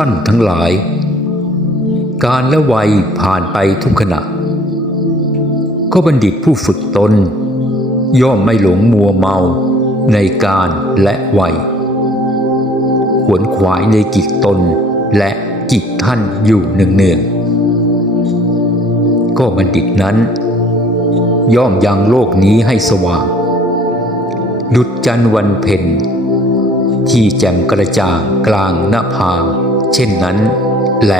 ท่านทั้งหลาย การและวัยผ่านไปทุกขณะ ก็บัณฑิตผู้ฝึกตน ย่อมไม่หลงมัวเมาในการและวัยขวนขวายในกิจตนและกิจท่านอยู่เนืองๆก็บัณฑิตนั้น ย่อมยังโลกนี้ให้สว่าง ดุจจันทร์วันเพ็ญที่แจ่มกระจ่างกลางหน้าผา เช่นนั้น แล